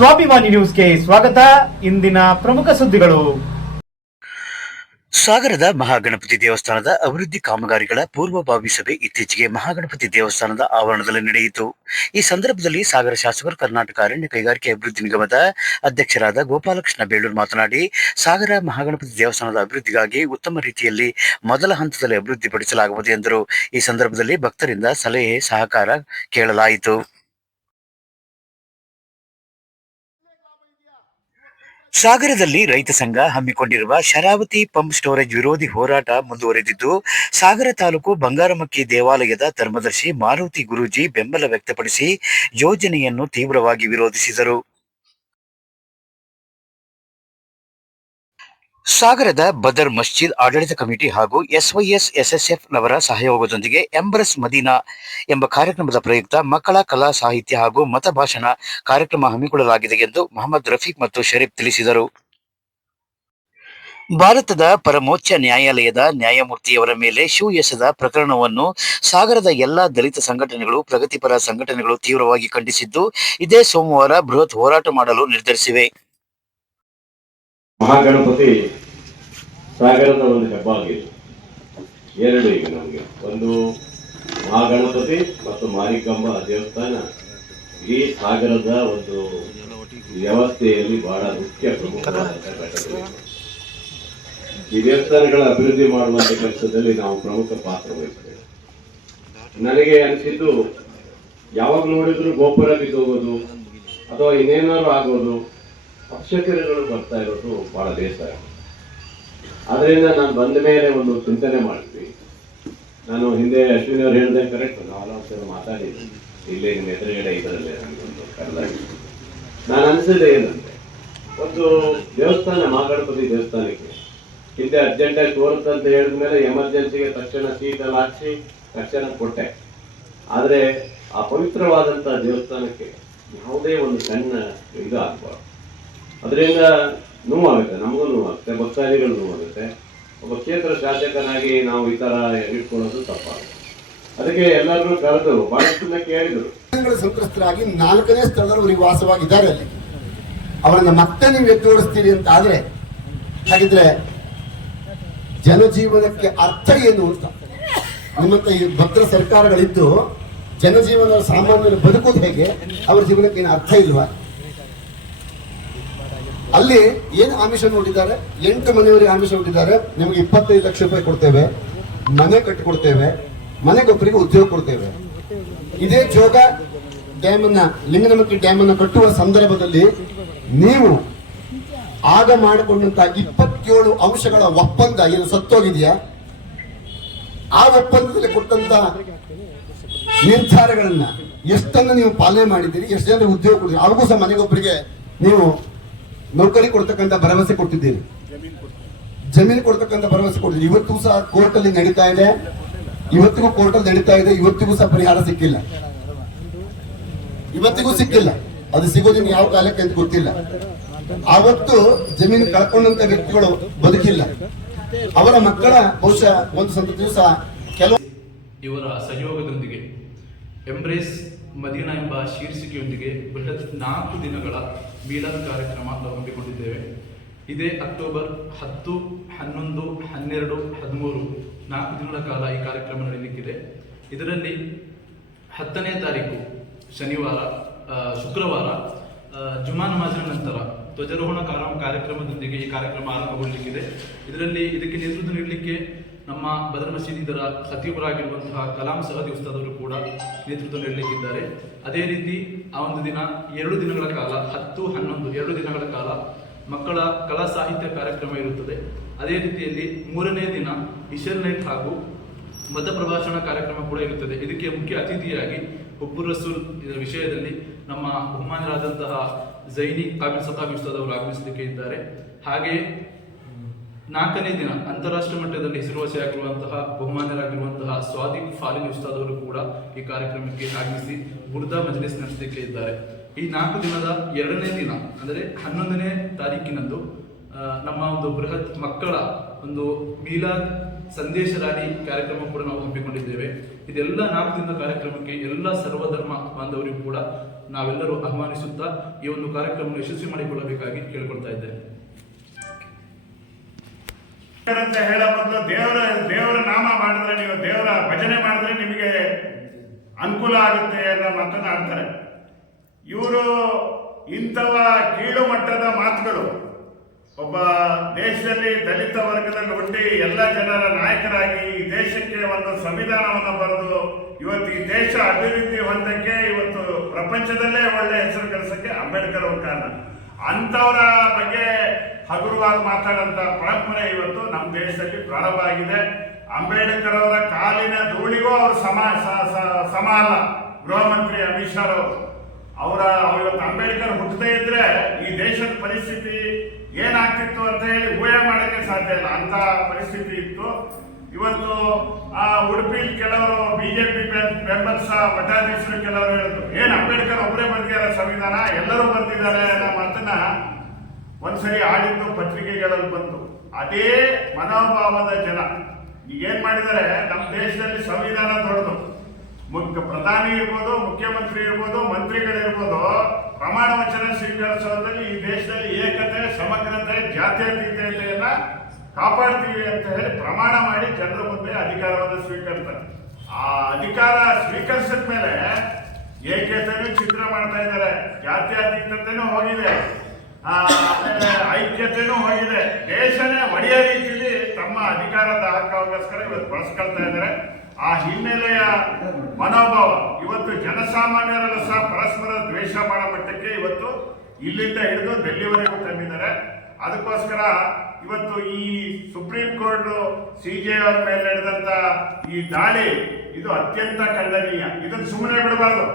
ಸ್ವಾಭಿಮಾನಿ ನ್ಯೂಸ್ಗೆ ಸ್ವಾಗತ. ಇಂದಿನ ಪ್ರಮುಖ ಸುದ್ದಿಗಳು. ಸಾಗರದ ಮಹಾಗಣಪತಿ ದೇವಸ್ಥಾನದ ಅಭಿವೃದ್ಧಿ ಕಾಮಗಾರಿಗಳ ಪೂರ್ವಭಾವಿ ಸಭೆ ಇತ್ತೀಚೆಗೆ ಮಹಾಗಣಪತಿ ದೇವಸ್ಥಾನದ ಆವರಣದಲ್ಲಿ ನಡೆಯಿತು. ಈ ಸಂದರ್ಭದಲ್ಲಿ ಸಾಗರ ಶಾಸಕರು ಕರ್ನಾಟಕ ಅರಣ್ಯ ಕೈಗಾರಿಕೆ ಅಭಿವೃದ್ಧಿ ನಿಗಮದ ಅಧ್ಯಕ್ಷರಾದ ಗೋಪಾಲಕೃಷ್ಣ ಬೇಳೂರು ಮಾತನಾಡಿ, ಸಾಗರ ಮಹಾಗಣಪತಿ ದೇವಸ್ಥಾನದ ಅಭಿವೃದ್ಧಿಗಾಗಿ ಉತ್ತಮ ರೀತಿಯಲ್ಲಿ ಮೊದಲ ಹಂತದಲ್ಲಿ ಅಭಿವೃದ್ಧಿಪಡಿಸಲಾಗುವುದು ಎಂದರು. ಈ ಸಂದರ್ಭದಲ್ಲಿ ಭಕ್ತರಿಂದ ಸಲಹೆ ಸಹಕಾರ ಕೇಳಲಾಯಿತು. ಸಾಗರದಲ್ಲಿ ರೈತ ಸಂಘ ಹಮ್ಮಿಕೊಂಡಿರುವ ಶರಾವತಿ ಪಂಪ್ ಸ್ಟೋರೇಜ್ ವಿರೋಧಿ ಹೋರಾಟ ಮುಂದುವರೆದಿದ್ದು, ಸಾಗರ ತಾಲೂಕು ಬಂಗಾರಮಕ್ಕಿ ದೇವಾಲಯದ ಧರ್ಮದರ್ಶಿ ಮಾರುತಿ ಗುರೂಜಿ ಬೆಂಬಲ ವ್ಯಕ್ತಪಡಿಸಿ ಯೋಜನೆಯನ್ನು ತೀವ್ರವಾಗಿ ವಿರೋಧಿಸಿದರು. ಸಾಗರದ ಬದರ್ ಮಸ್ಜಿದ್ ಆಡಳಿತ ಕಮಿಟಿ ಹಾಗೂ SYS SSF ನವರ ಸಹಯೋಗದೊಂದಿಗೆ ಎಂಬ್ರಸ್ ಮದೀನಾ ಎಂಬ ಕಾರ್ಯಕ್ರಮದ ಪ್ರಯುಕ್ತ ಮಕ್ಕಳ ಕಲಾ ಸಾಹಿತ್ಯ ಹಾಗೂ ಮತ ಭಾಷಣ ಕಾರ್ಯಕ್ರಮ ಹಮ್ಮಿಕೊಳ್ಳಲಾಗಿದೆ ಎಂದು ಮೊಹಮ್ಮದ್ ರಫೀಕ್ ಮತ್ತು ಶರೀಫ್ ತಿಳಿಸಿದರು. ಭಾರತದ ಪರಮೋಚ್ಚ ನ್ಯಾಯಾಲಯದ ನ್ಯಾಯಮೂರ್ತಿಯವರ ಮೇಲೆ ಶೂ ಎಸೆದ ಪ್ರಕರಣವನ್ನು ಸಾಗರದ ಎಲ್ಲಾ ದಲಿತ ಸಂಘಟನೆಗಳು, ಪ್ರಗತಿಪರ ಸಂಘಟನೆಗಳು ತೀವ್ರವಾಗಿ ಖಂಡಿಸಿದ್ದು, ಇದೇ ಸೋಮವಾರ ಬೃಹತ್ ಹೋರಾಟ ಮಾಡಲು ನಿರ್ಧರಿಸಿವೆ. ಮಹಾಗಣಪತಿ ಸಾಗರದ ಒಂದು ಹೆಬ್ಬಾಗಿಲು. ಎರಡು ಈಗ ನಮಗೆ ಒಂದು ಮಹಾಗಣಪತಿ ಮತ್ತು ಮಾರಿಕಾಂಬ ದೇವಸ್ಥಾನ ಈ ಸಾಗರದ ಒಂದು ವ್ಯವಸ್ಥೆಯಲ್ಲಿ ಬಹಳ ಮುಖ್ಯ ಪ್ರಮುಖವಾದಂತಹ ಘಟನೆ. ಈ ದೇವಸ್ಥಾನಗಳ ಅಭಿವೃದ್ಧಿ ಮಾಡುವಂತ ಕೆಲಸದಲ್ಲಿ ನಾವು ಪ್ರಮುಖ ಪಾತ್ರ ವಹಿಸ್ತೇವೆ. ನನಗೆ ಅನಿಸಿದ್ದು, ಯಾವಾಗ ನೋಡಿದ್ರು ಗೋಪುರ ಬಿದ್ದೋಗೋದು ಅಥವಾ ಇನ್ನೇನಾದ್ರು ಆಗೋದು, ಅಕ್ಷಕರುಗಳು ಬರ್ತಾ ಇರೋದು ಬಹಳ ಬೇಸರ. ಆದ್ರಿಂದ ನಾನು ಬಂದ ಮೇಲೆ ಒಂದು ಚಿಂತನೆ ಮಾಡಿದ್ವಿ. ನಾನು ಹಿಂದೆ ಅಶ್ವಿನಿ ಅವರು ಹೇಳಿದೆ ಕರೆಕ್ಟ್, ನಾವು ಮಾತಾಡಿದ್ವಿ ಇಲ್ಲಿ ನಿಮ್ಮ ಎದುರುಗಡೆ ಇದರಲ್ಲೇ ನನಗೊಂದು ಕರೆದಾಗಿ. ನಾನು ಅನಿಸಿದೆ ಏನಂದ್ರೆ, ಒಂದು ದೇವಸ್ಥಾನ ಮಹಾಗಣಪತಿ ದೇವಸ್ಥಾನಕ್ಕೆ ಹಿಂದೆ ಅರ್ಜೆಂಟಾಗಿ ತೋರುತ್ತೆ ಅಂತ ಹೇಳಿದ್ಮೇಲೆ ಎಮರ್ಜೆನ್ಸಿಗೆ ತಕ್ಷಣ ಸೀಟಲ್ಲಿ ಹಾಕಿಸಿ ತಕ್ಷಣ ಕೊಟ್ಟೆ. ಆದರೆ ಆ ಪವಿತ್ರವಾದಂಥ ದೇವಸ್ಥಾನಕ್ಕೆ ಯಾವುದೇ ಒಂದು ಸಣ್ಣ ಇದು ಆಗ್ಬಾರ್ದು. ಅದರಿಂದ ನೋವಾಗುತ್ತೆ, ನಮಗೂ ನೋವಾಗುತ್ತೆ, ಭಕ್ತಾದಿಗಳು ನೋವಾಗುತ್ತೆ. ಒಬ್ಬ ಕ್ಷೇತ್ರ ಶಾಸಕನಾಗಿ ನಾವು ಈ ತರ ಇಟ್ಕೊಳ್ಳೋದು ತಪ್ಪಾಗುತ್ತೆ. ಅದಕ್ಕೆ ಎಲ್ಲರೂ ಕರೆದು ಬಹಳಷ್ಟು ಕೇಳಿದರು. ಸಂತ್ರಸ್ತರಾಗಿ 4ನೇ ಸ್ಥಳದಲ್ಲಿ ಅವರಿಗೆ ವಾಸವಾಗಿದ್ದಾರೆ. ಅಲ್ಲಿ ಅವರನ್ನ ಮತ್ತೆ ನೀವು ಎತ್ತೋಡಿಸ್ತೀರಿ ಅಂತ ಆದ್ರೆ, ಹಾಗಿದ್ರೆ ಜನಜೀವನಕ್ಕೆ ಅರ್ಥ ಏನು ಅಂತ ನಿಮ್ಮಂತ ಈ ಭದ್ರ ಸರ್ಕಾರಗಳಿದ್ದು ಜನಜೀವನ ಸಾಮಾನ್ಯರು ಬದುಕೋದು ಹೇಗೆ, ಅವರ ಜೀವನಕ್ಕೆ ಏನು ಅರ್ಥ ಇಲ್ವಾ? ಅಲ್ಲಿ ಏನು ಆಮಿಷ ನೋಡಿದ್ದಾರೆ, 8 ಮನೆಯವರಿಗೆ ಆಮಿಷ ನೋಡಿದ್ದಾರೆ. ನಿಮಗೆ 25 ಲಕ್ಷ ರೂಪಾಯಿ ಕೊಡ್ತೇವೆ, ಮನೆ ಕಟ್ಟಿಕೊಡ್ತೇವೆ, ಮನೆಗೊಬ್ಬರಿಗೆ ಉದ್ಯೋಗ ಕೊಡ್ತೇವೆ. ಇದೇ ಜೋಗ ಡ್ಯಾಮ್ ಅನ್ನ, ಲಿಂಗನಮಕ್ಕಿ ಡ್ಯಾಮ್ ಅನ್ನ ಕಟ್ಟುವ ಸಂದರ್ಭದಲ್ಲಿ ನೀವು ಆಗ ಮಾಡಿಕೊಂಡಂತ 27 ಅಂಶಗಳ ಒಪ್ಪಂದ ಏನು ಸತ್ತೋಗಿದೆಯಾ, ಆ ಒಪ್ಪಂದದಲ್ಲಿ ಕೊಟ್ಟಂತ ನಿರ್ಧಾರಗಳನ್ನ ಎಷ್ಟನ್ನು ನೀವು ಪಾಲನೆ ಮಾಡಿದ್ದೀರಿ, ಎಷ್ಟು ಜನ ಉದ್ಯೋಗ ಕೊಡ್ತೀರಿ, ಅವ್ರಿಗೂ ಸಹ ಮನೆಗೊಬ್ಬರಿಗೆ ನೀವು ನೌಕರಿ ಕೊಡ್ತಕ್ಕಂಥ ಭರವಸೆ ಕೊಟ್ಟಿದ್ದೀರಿ, ಜಮೀನು ಕೊಡ್ತಕ್ಕಂಥ ಭರವಸೆ ಕೊಟ್ಟಿದ್ದೀರಿ. ಇವತ್ತಿಗೂ ಸಹ ಕೋರ್ಟ್ ಅಲ್ಲಿ ನಡೀತಾ ಇದೆ, ಇವತ್ತಿಗೂ ಕೋರ್ಟ್ ಅಲ್ಲಿ ನಡೀತಾ ಇದೆ. ಇವತ್ತಿಗೂ ಸಹ ಪರಿಹಾರ ಸಿಕ್ಕಿಲ್ಲ, ಇವತ್ತಿಗೂ ಸಿಕ್ಕಿಲ್ಲ. ಅದು ಸಿಗೋದಿನ ಯಾವ ಕಾಲಕ್ಕೆ ಅಂತ ಗೊತ್ತಿಲ್ಲ. ಆವತ್ತು ಜಮೀನು ಕಳ್ಕೊಂಡಂತ ವ್ಯಕ್ತಿಗಳು ಬದುಕಿಲ್ಲ. ಅವರ ಮಕ್ಕಳ ಬಹುಶಃ ಒಂದು ಸ್ವಲ್ಪ ದಿವಸ ಕೆಲವು ಇವರ ಸಹಯೋಗದೊಂದಿಗೆ ಎಂಬ್ರೇಸ್ ಮದೀನಾ ಎಂಬ ಶೀರ್ಷಿಕೆಯೊಂದಿಗೆ ಬೃಹತ್ 4 ದಿನಗಳ ಮೀಲಾದ್ ಕಾರ್ಯಕ್ರಮ ನಾವು ಹಮ್ಮಿಕೊಂಡಿದ್ದೇವೆ. ಇದೇ ಅಕ್ಟೋಬರ್ 10, 11, 12, 13 4 ದಿನಗಳ ಕಾಲ ಈ ಕಾರ್ಯಕ್ರಮ ನಡೆಯಲಿಕ್ಕಿದೆ. ಇದರಲ್ಲಿ 10ನೇ ತಾರೀಕು ಶುಕ್ರವಾರ ಜುಮಾ ನಮಾಜಿನ ನಂತರ ಧ್ವಜಾರೋಹಣ ಕಾರ್ಯಕ್ರಮದೊಂದಿಗೆ ಈ ಕಾರ್ಯಕ್ರಮ ಆರಂಭಗೊಳ್ಳಲಿಕ್ಕಿದೆ. ಇದಕ್ಕೆ ನೇತೃತ್ವ ನೀಡಲಿಕ್ಕೆ ನಮ್ಮ ಬದರ್ ಮಸೀದಿ ಇದರ ಖತೀಬರಾಗಿರುವಂತಹ ಕಲಾಂ ಸಹದಿ ಉಸ್ತಾದವರು ಕೂಡ ನೇತೃತ್ವ ನೀಡಲಿಕ್ಕಿದ್ದಾರೆ. ಅದೇ ರೀತಿ ಆ ಒಂದು ದಿನ 2 ದಿನಗಳ ಕಾಲ 10, 11 2 ದಿನಗಳ ಕಾಲ ಮಕ್ಕಳ ಕಲಾ ಸಾಹಿತ್ಯ ಕಾರ್ಯಕ್ರಮ ಇರುತ್ತದೆ. ಅದೇ ರೀತಿಯಲ್ಲಿ 3ನೇ ದಿನ ಇಶರ್ ನೈಟ್ ಹಾಗೂ ಮತ ಪ್ರಭಾಷಣ ಕಾರ್ಯಕ್ರಮ ಕೂಡ ಇರುತ್ತದೆ. ಇದಕ್ಕೆ ಮುಖ್ಯ ಅತಿಥಿಯಾಗಿ ಹುಬ್ಬುರ್ ರಸೂಲ್ ಇದರ ವಿಷಯದಲ್ಲಿ ನಮ್ಮ ಬಹುಮಾನ್ಯರಾದಂತಹ ಜೈನಿ ಕಾಮಿಲ್ ಸತಾಬ್ ಉಸ್ತಾದ್ ಅವರು ಆಗಮಿಸಲಿಕ್ಕೆ ಇದ್ದಾರೆ. ಹಾಗೆ 4ನೇ ದಿನ ಅಂತಾರಾಷ್ಟ್ರೀಯ ಮಟ್ಟದಲ್ಲಿ ಹೆಸರುವಾಸಿಯಾಗಿರುವಂತಹ ಬಹುಮಾನ್ಯರಾಗಿರುವಂತಹ ಸ್ವಾದಿಕ್ ಫಾಲಿನ್ ಉಸ್ತಾದ್ ಅವರು ಕೂಡ ಈ ಕಾರ್ಯಕ್ರಮಕ್ಕೆ ಆಗಮಿಸಿ ಬುರ್ದಾ ಮಜ್ಲಿಸ್ ನಡೆಸಲಿಕ್ಕೆ ಇದ್ದಾರೆ. ಈ 4 ದಿನದ 2ನೇ ದಿನ ಅಂದರೆ 11ನೇ ತಾರೀಕಿನಂದು ನಮ್ಮ ಒಂದು ಬೃಹತ್ ಮಕ್ಕಳ ಒಂದು ಮೀಲಾದ್ ಸಂದೇಶ ರ್ಯಾಲಿ ಕಾರ್ಯಕ್ರಮ ಕೂಡ ನಾವು ಹಮ್ಮಿಕೊಂಡಿದ್ದೇವೆ. ಇದೆಲ್ಲ 4 ದಿನದ ಕಾರ್ಯಕ್ರಮಕ್ಕೆ ಎಲ್ಲ ಸರ್ವಧರ್ಮ ಬಾಂಧವರಿಗೂ ಕೂಡ ನಾವೆಲ್ಲರೂ ಆಹ್ವಾನಿಸುತ್ತಾ ಈ ಒಂದು ಕಾರ್ಯಕ್ರಮವನ್ನು ಯಶಸ್ವಿ ಮಾಡಿಕೊಳ್ಳಬೇಕಾಗಿ ಕೇಳಿಕೊಳ್ತಾ ಇದ್ದೇವೆ. ಅಂತ ಹೇಳೋ ಬದಲು ದೇವರ ನಾಮ ಮಾಡಿದ್ರೆ, ನೀವು ದೇವರ ಭಜನೆ ಮಾಡಿದ್ರೆ ನಿಮಗೆ ಅನುಕೂಲ ಆಗುತ್ತೆ ಅನ್ನೋ ಮಾತನ್ನ ಆಡ್ತಾರೆ. ಇವರು ಇಂಥವ ಕೀಳು ಮಟ್ಟದ ಮಾತುಗಳು ಒಬ್ಬ ದೇಶದಲ್ಲಿ ದಲಿತ ವರ್ಗದಲ್ಲಿ ಹುಟ್ಟಿ ಎಲ್ಲ ಜನರ ನಾಯಕರಾಗಿ ಈ ದೇಶಕ್ಕೆ ಒಂದು ಸಂವಿಧಾನವನ್ನು ಬರೆದು ಇವತ್ತು ಈ ದೇಶ ಅಭಿವೃದ್ಧಿ ಹೊಂದಕ್ಕೆ, ಇವತ್ತು ಪ್ರಪಂಚದಲ್ಲೇ ಒಳ್ಳೆ ಹೆಸರು ಗಳಿಸಕ್ಕೆ ಅಂಬೇಡ್ಕರ್ ಅವ್ರ ಕಾರಣ. ಅಂಥವರ ಬಗ್ಗೆ ಹಗುರವಾಗಿ ಮಾತಾಡೋಂಥ ಪರಂಪರೆ ಇವತ್ತು ನಮ್ಮ ದೇಶದಲ್ಲಿ ಪ್ರಾರಂಭ ಆಗಿದೆ. ಅಂಬೇಡ್ಕರ್ ಅವರ ಕಾಲಿನ ಧೂಳಿಗೂ ಅವರು ಸಮ ಅಲ್ಲ. ಗೃಹ ಮಂತ್ರಿ ಅಮಿತ್ ಶಾ ಇವತ್ತು ಅಂಬೇಡ್ಕರ್ ಹುಟ್ಟದೇ ಇದ್ರೆ ಈ ದೇಶದ ಪರಿಸ್ಥಿತಿ ಏನಾಗ್ತಿತ್ತು ಅಂತ ಹೇಳಿ ಊಹೆ ಮಾಡೋಕ್ಕೆ ಸಾಧ್ಯ ಇಲ್ಲ. ಅಂತ ಪರಿಸ್ಥಿತಿ ಇತ್ತು. ಇವತ್ತು ಉಡುಪಿಲಿ ಕೆಲವರು ಬಿಜೆಪಿ ಬೆಂಬಲಿಸ ಮಠಾಧೀಶರು ಕೆಲವರು ಹೇಳಿದ್ರು, ಏನ್ ಅಂಬೇಡ್ಕರ್ ಒಬ್ಬರೇ ಬರ್ತಿದ್ದಾರೆ ಸಂವಿಧಾನ, ಎಲ್ಲರೂ ಬರ್ತಿದ್ದಾರೆ ಅನ್ನೋ ಮಾತನ್ನ ಒಂದ್ಸರಿ ಆಡಿದ್ದು ಪತ್ರಿಕೆಗಳಲ್ಲಿ ಬಂತು. ಅದೇ ಮನೋಭಾವದ ಜನ ಈಗ ಏನ್ ಮಾಡಿದ್ದಾರೆ, ನಮ್ಮ ದೇಶದಲ್ಲಿ ಸಂವಿಧಾನ ದೊಡ್ಡದು. ಪ್ರಧಾನಿ ಇರ್ಬೋದು, ಮುಖ್ಯಮಂತ್ರಿ ಇರ್ಬೋದು, ಮಂತ್ರಿಗಳಿರ್ಬೋದು, ಪ್ರಮಾಣ ವಚನ ಸ್ವೀಕರಿಸೋದ್ರಲ್ಲಿ ಈ ದೇಶದಲ್ಲಿ ಏಕತೆ, ಸಮಗ್ರತೆ, ಜಾತ್ಯತೀತತೆಯನ್ನ ಕಾಪಾಡ್ತೀವಿ ಅಂತ ಹೇಳಿ ಪ್ರಮಾಣ ಮಾಡಿ ಜನರ ಮುಂದೆ ಅಧಿಕಾರವನ್ನು ಸ್ವೀಕರಿಸ್ತಾರೆ. ಆ ಅಧಿಕಾರ ಸ್ವೀಕರಿಸಿದ ಮೇಲೆ ಏಕತೆನೂ ಚಿತ್ರ ಮಾಡ್ತಾ ಇದ್ದಾರೆ, ಜಾತ್ಯತೀತತೆನೂ ಹೋಗಿದೆ, ಆಮೇಲೆ ಐಕ್ಯತೆನೂ ಹೋಗಿದೆ. ದೇಶನೇ ಒಡೆಯ ರೀತಿಯಲ್ಲಿ ತಮ್ಮ ಅಧಿಕಾರದ ಹಕ್ಕೋಸ್ಕರ ಇವತ್ತು ಬಳಸ್ಕೊಳ್ತಾ ಇದ್ದಾರೆ. ಆ ಹಿನ್ನೆಲೆಯ ಮನೋಭಾವ ಇವತ್ತು ಜನಸಾಮಾನ್ಯರೆಲ್ಲ ಸಹ ಪರಸ್ಪರ ದ್ವೇಷ ಮಾಡೋ ಮಟ್ಟಕ್ಕೆ ಇವತ್ತು ಇಲ್ಲಿಂದ ಹಿಡಿದು ಡೆಲ್ಲಿವರೆಗೂ ತಂದಿದ್ದಾರೆ. ಅದಕ್ಕೋಸ್ಕರ ಇವತ್ತು ಈ ಸುಪ್ರೀಂ ಕೋರ್ಟ್ ಸಿಜೆ ಅವರ ಮೇಲೆ ನಡೆದಂತ ಈ ದಾಳಿ ಇದು ಅತ್ಯಂತ ಖಂಡನೀಯ. ಇದನ್ನು ಸುಮ್ಮನೆ ಬಿಡಬಾರ್ದು.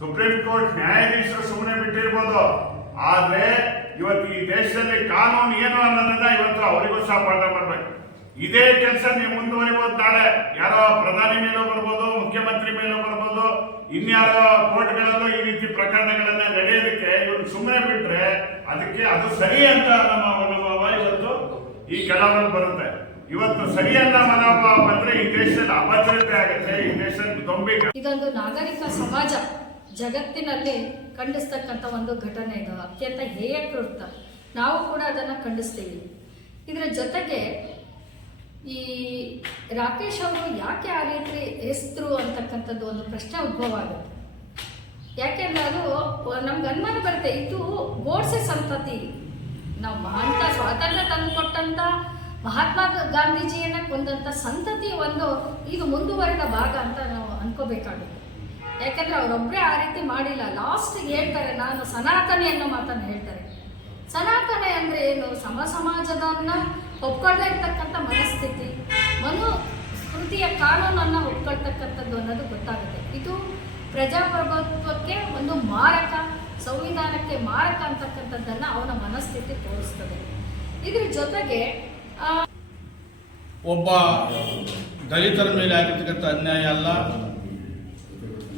ಸುಪ್ರೀಂ ಕೋರ್ಟ್ ನ್ಯಾಯಾಧೀಶರು ಸುಮ್ಮನೆ ಬಿಟ್ಟಿರ್ಬೋದು, ಆದ್ರೆ ಇವತ್ತು ಈ ದೇಶದಲ್ಲಿ ಕಾನೂನು ಏನು ಅನ್ನೋದನ್ನ ಇವತ್ತು ಅವರಿಗೂ ಸಹ ಪಾಠ ಮಾಡ್ಬೇಕು. ಇದೇ ಕೆಲಸ ನೀವು ಮುಂದುವರಿಬಹುದು. ನಾಳೆ ಯಾರೋ ಪ್ರಧಾನಿ ಮೇಲೂ ಬರ್ಬೋದು, ಮುಖ್ಯಮಂತ್ರಿ ಮೇಲೂ ಬರ್ಬೋದು, ಇನ್ಯಾರೋ ಕೋರ್ಟ್ಗಳಲ್ಲೂ ಈ ರೀತಿ ಪ್ರಕರಣಗಳನ್ನ ನಡೆಯೋದಕ್ಕೆ ಇವರು ಸುಮ್ಮನೆ ಬಿಟ್ರೆ ಅದಕ್ಕೆ ಅದು ಸರಿ ಅಂತ ನಮ್ಮ ಮನೋಭಾವ ಇವತ್ತು ಈ ಕೆಲವರಲ್ಲಿ ಬರುತ್ತೆ. ಇವತ್ತು ಸರಿಯಲ್ಲ ಮನೋಭಾವ ಬಂದ್ರೆ ಈ ದೇಶದಲ್ಲಿ ಅಭದ್ರತೆ ಆಗುತ್ತೆ, ಈ ದೇಶದಲ್ಲಿ ಗೊಂಬೆ. ಇದೊಂದು ನಾಗರಿಕ ಸಮಾಜ ಜಗತ್ತಿನಲ್ಲಿ ಖಂಡಿಸ್ತಕ್ಕಂಥ ಒಂದು ಘಟನೆ. ಇದು ಅತ್ಯಂತ ಹೇಯ ಕೃತ್ಯ. ನಾವು ಕೂಡ ಅದನ್ನು ಖಂಡಿಸ್ತೀವಿ. ಇದರ ಜೊತೆಗೆ ಈ ರಾಕೇಶ್ ಅವರು ಯಾಕೆ ಆ ರೀತಿ ಎಸ್ತರು ಅಂತಕ್ಕಂಥದ್ದು ಒಂದು ಪ್ರಶ್ನೆ ಉದ್ಭವ ಆಗುತ್ತೆ. ಯಾಕೆಂದ್ರೆ ಅದು ನಮ್ಗೆ ಅನುಮಾನ ಬರುತ್ತೆ, ಇದು ಗೋಡ್ಸೆ ಸಂತತಿ. ನಾವು ಅಂತ ಸ್ವಾತಂತ್ರ್ಯ ತಂದುಕೊಟ್ಟಂಥ ಮಹಾತ್ಮ ಗಾಂಧೀಜಿಯನ್ನ ಕೊಂದಂಥ ಸಂತತಿ ಒಂದು ಇದು ಮುಂದುವರೆದ ಭಾಗ ಅಂತ ನಾವು ಅನ್ಕೋಬೇಕಾಗುತ್ತೆ. ಯಾಕಂದ್ರೆ ಅವರೊಬ್ಬರೇ ಆ ರೀತಿ ಮಾಡಿಲ್ಲ. ಲಾಸ್ಟಿಗೆ ಹೇಳ್ತಾರೆ, ನಾನು ಸನಾತನಿ ಅನ್ನೋ ಮಾತನ್ನು ಹೇಳ್ತಾರೆ. ಸನಾತನೆ ಅಂದರೆ ಏನು? ಸಮಾಜದನ್ನ ಒಪ್ಕೊಳ್ತಾ ಇರ್ತಕ್ಕಂಥ ಮನಸ್ಥಿತಿ, ಮನುಸ್ಮೃತಿಯ ಕಾನೂನನ್ನು ಒಪ್ಕೊಳ್ತಕ್ಕಂಥದ್ದು ಅನ್ನೋದು ಗೊತ್ತಾಗುತ್ತೆ. ಇದು ಪ್ರಜಾಪ್ರಭುತ್ವಕ್ಕೆ ಒಂದು ಮಾರಕ, ಸಂವಿಧಾನಕ್ಕೆ ಮಾರಕ ಅಂತಕ್ಕಂಥದ್ದನ್ನು ಅವನ ಮನಸ್ಥಿತಿ ತೋರಿಸ್ತದೆ. ಇದ್ರ ಜೊತೆಗೆ ಒಬ್ಬ ದಲಿತರ ಮೇಲೆ ಆಗಿರ್ತಕ್ಕಂಥ ಅನ್ಯಾಯ ಅಲ್ಲ,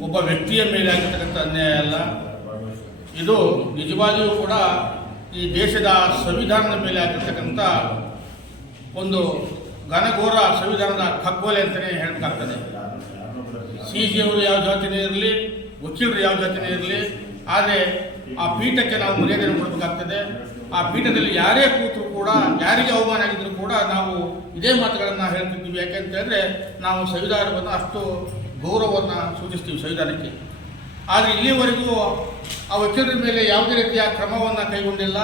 ಒಬ್ಬ ವ್ಯಕ್ತಿಯ ಮೇಲೆ ಆಗಿರ್ತಕ್ಕಂಥ ಅನ್ಯಾಯ ಅಲ್ಲ. ಇದು ನಿಜವಾಗಿಯೂ ಕೂಡ ಈ ದೇಶದ ಸಂವಿಧಾನದ ಮೇಲೆ ಆಗಿರ್ತಕ್ಕಂಥ ಒಂದು ಘನಘೋರ ಸಂವಿಧಾನದ ಕಗ್ಗೊಲೆ ಅಂತಲೇ ಹೇಳಬೇಕಾಗ್ತದೆ. ಸಿ.ಜಿ. ಅವರು ಯಾವ ಜಾತಿನೇ ಇರಲಿ, ವಕೀಲರು ಯಾವ ಜಾತಿನೇ ಇರಲಿ, ಆದರೆ ಆ ಪೀಠಕ್ಕೆ ನಾವು ಮರ್ಯಾದೆಯನ್ನು ಕೊಡಬೇಕಾಗ್ತದೆ. ಆ ಪೀಠದಲ್ಲಿ ಯಾರೇ ಕೂತರೂ ಕೂಡ, ಯಾರಿಗೆ ಅವಮಾನ ಆಗಿದ್ರು ಕೂಡ ನಾವು ಇದೇ ಮಾತುಗಳನ್ನು ಹೇಳ್ತಿದ್ದೀವಿ. ಯಾಕೆಂತ ಹೇಳಿದ್ರೆ ನಾವು ಸಂವಿಧಾನವನ್ನು ಅಷ್ಟು ಗೌರವವನ್ನು ಸೂಚಿಸ್ತೀವಿ ಸಂವಿಧಾನಕ್ಕೆ. ಆದರೆ ಇಲ್ಲಿವರೆಗೂ ಆ ವಕೀಲರ ಮೇಲೆ ಯಾವುದೇ ರೀತಿಯ ಕ್ರಮವನ್ನು ಕೈಗೊಂಡಿಲ್ಲ,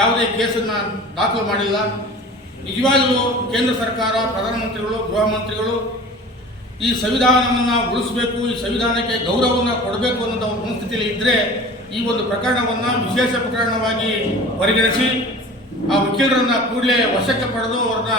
ಯಾವುದೇ ಕೇಸನ್ನು ದಾಖಲು ಮಾಡಿಲ್ಲ. ನಿಜವಾಗಲೂ ಕೇಂದ್ರ ಸರ್ಕಾರ, ಪ್ರಧಾನಮಂತ್ರಿಗಳು, ಗೃಹ ಮಂತ್ರಿಗಳು ಈ ಸಂವಿಧಾನವನ್ನು ಉಳಿಸಬೇಕು, ಈ ಸಂವಿಧಾನಕ್ಕೆ ಗೌರವವನ್ನು ಕೊಡಬೇಕು ಅನ್ನೋದು ಅವ್ರ ಮನಸ್ಥಿತಿಯಲ್ಲಿ ಇದ್ದರೆ ಈ ಒಂದು ಪ್ರಕರಣವನ್ನು ವಿಶೇಷ ಪ್ರಕರಣವಾಗಿ ಪರಿಗಣಿಸಿ ಆ ವಕೀಲರನ್ನು ಕೂಡಲೇ ವಶಕ್ಕೆ ಪಡೆದು ಅವ್ರನ್ನ